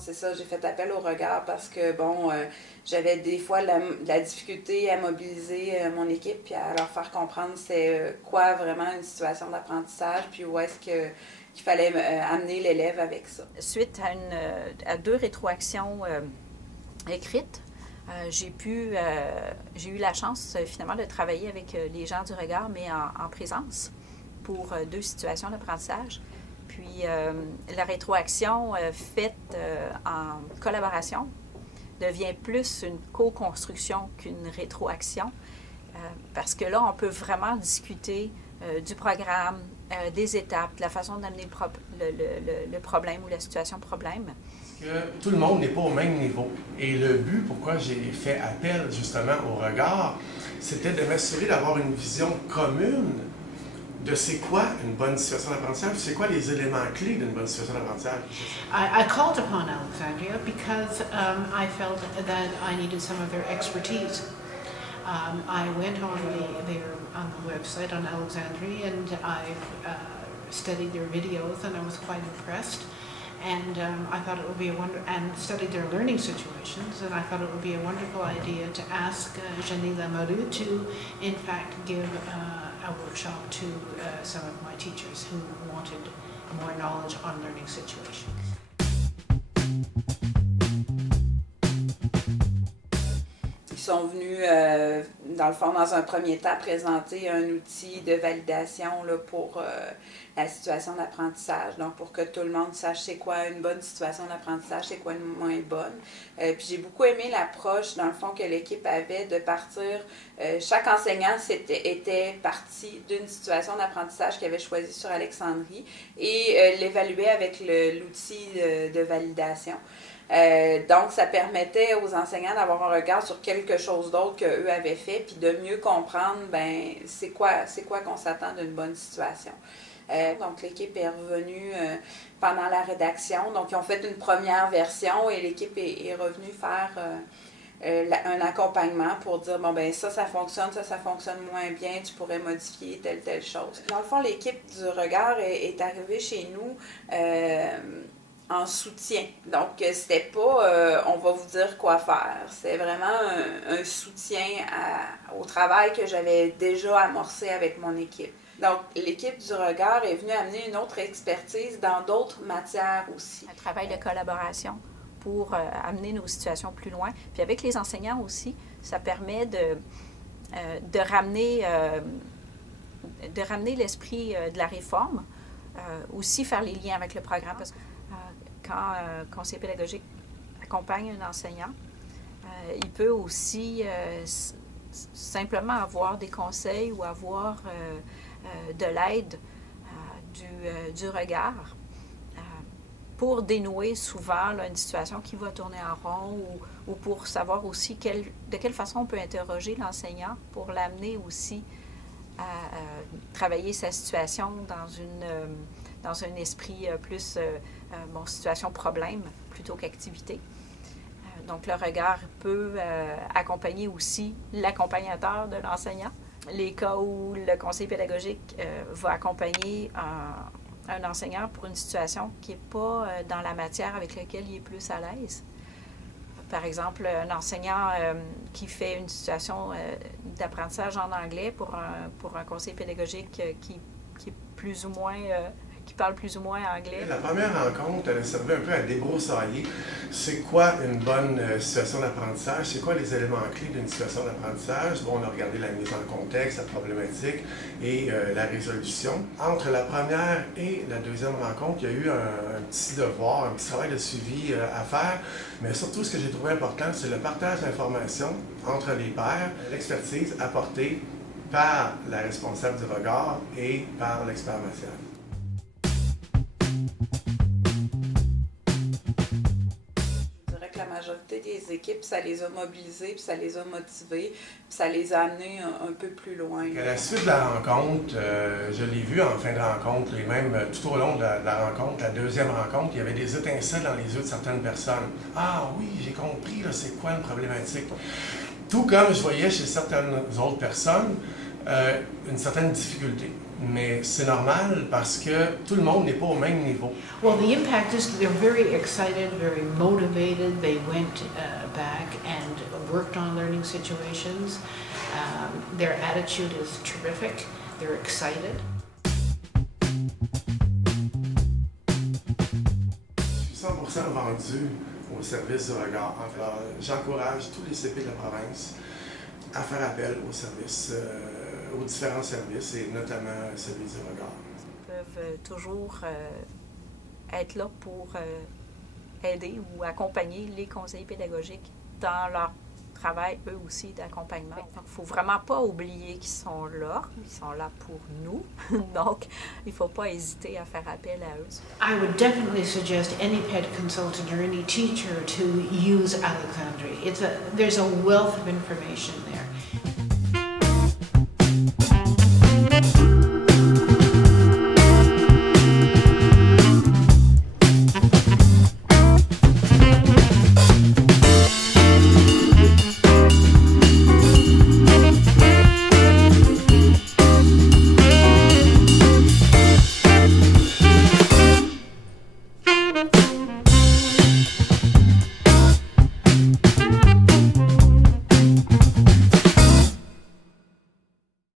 C'est ça, j'ai fait appel au regard parce que, bon, j'avais des fois la difficulté à mobiliser mon équipe puis à leur faire comprendre c'est quoi vraiment une situation d'apprentissage puis où est-ce qu'il fallait amener l'élève avec ça. Suite à 2 rétroactions écrites, j'ai eu la chance finalement de travailler avec les gens du regard, mais en présence pour 2 situations d'apprentissage. Puis la rétroaction faite en collaboration devient plus une co-construction qu'une rétroaction, parce que là, on peut vraiment discuter du programme, des étapes, de la façon d'amener le problème ou la situation problème. Que tout le monde n'est pas au même niveau. Et le but, pourquoi j'ai fait appel justement au regard, c'était de m'assurer d'avoir une vision commune de c'est quoi une bonne situation d'apprentissage, c'est quoi les éléments clés d'une bonne situation d'apprentissage. I called upon Alexandria because I felt that I needed some of their expertise. I went on the website on Alexandria and I studied their videos and I was quite impressed. And I thought it would be and studied their learning situations, and I thought it would be a wonderful idea to ask Jenny Lamoureux to, in fact, give a workshop to some of my teachers who wanted more knowledge on learning situations. Ils sont venus, dans le fond, dans un premier temps, présenter un outil de validation là, pour la situation d'apprentissage. Donc, pour que tout le monde sache c'est quoi une bonne situation d'apprentissage, c'est quoi une moins bonne. Puis j'ai beaucoup aimé l'approche, dans le fond, que l'équipe avait de partir. Chaque enseignant était parti d'une situation d'apprentissage qu'il avait choisi sur Alexandrie et l'évaluer avec l'outil de validation. Donc, ça permettait aux enseignants d'avoir un regard sur quelque chose d'autre qu'eux avaient fait, puis de mieux comprendre, ben, c'est quoi qu'on s'attend d'une bonne situation. Donc, l'équipe est revenue pendant la rédaction. Donc, ils ont fait une première version et l'équipe est revenue faire un accompagnement pour dire, bon, ben ça fonctionne, ça fonctionne moins bien, tu pourrais modifier telle chose. Dans le fond, l'équipe du regard est arrivée chez nous en soutien. Donc, c'était pas on va vous dire quoi faire. C'est vraiment un soutien au travail que j'avais déjà amorcé avec mon équipe. Donc, l'équipe du regard est venue amener une autre expertise dans d'autres matières aussi. Un travail de collaboration pour amener nos situations plus loin. Puis avec les enseignants aussi, ça permet de ramener l'esprit de la réforme, aussi faire les liens avec le programme. Parce que quand un conseiller pédagogique accompagne un enseignant, il peut aussi simplement avoir des conseils ou avoir de l'aide du regard pour dénouer souvent là, une situation qui va tourner en rond ou pour savoir aussi de quelle façon on peut interroger l'enseignant pour l'amener aussi à travailler sa situation dans un esprit plus situation problème plutôt qu'activité. Donc le regard peut accompagner aussi l'accompagnateur de l'enseignant. Les cas où le conseiller pédagogique va accompagner un enseignant pour une situation qui n'est pas dans la matière avec laquelle il est plus à l'aise. Par exemple, un enseignant qui fait une situation d'apprentissage en anglais pour un conseiller pédagogique qui est plus ou moins qui parle plus ou moins anglais. La première rencontre, elle a servi un peu à débroussailler c'est quoi une bonne situation d'apprentissage, c'est quoi les éléments clés d'une situation d'apprentissage. Bon, on a regardé la mise en contexte, la problématique et la résolution. Entre la première et la deuxième rencontre, il y a eu un petit devoir, un petit travail de suivi à faire, mais surtout ce que j'ai trouvé important, c'est le partage d'informations entre les pairs, l'expertise apportée par la responsable du regard et par l'expert matière. La majorité des équipes, ça les a mobilisés, puis ça les a motivés, puis ça les a amenés un peu plus loin. À la suite de la rencontre, je l'ai vu en fin de rencontre, et même tout au long de la rencontre, la deuxième rencontre, il y avait des étincelles dans les yeux de certaines personnes. « Ah oui, j'ai compris, c'est quoi une problématique? » Tout comme je voyais chez certaines autres personnes, une certaine difficulté. Mais c'est normal parce que tout le monde n'est pas au même niveau. Well, the impact is they're very excited, very motivated. They went back and worked on learning situations. Their attitude is terrific. They're excited. Je suis 100% vendu au service du regard. Alors, j'encourage tous les CP de la province à faire appel au service, aux différents services et notamment celui du regard. Ils peuvent toujours être là pour aider ou accompagner les conseillers pédagogiques dans leur travail, eux aussi, d'accompagnement. Donc, il ne faut vraiment pas oublier qu'ils sont là pour nous. Donc, il ne faut pas hésiter à faire appel à eux. I would definitely suggest any PED consultant or any teacher to use Alexandria. There's a wealth of information there.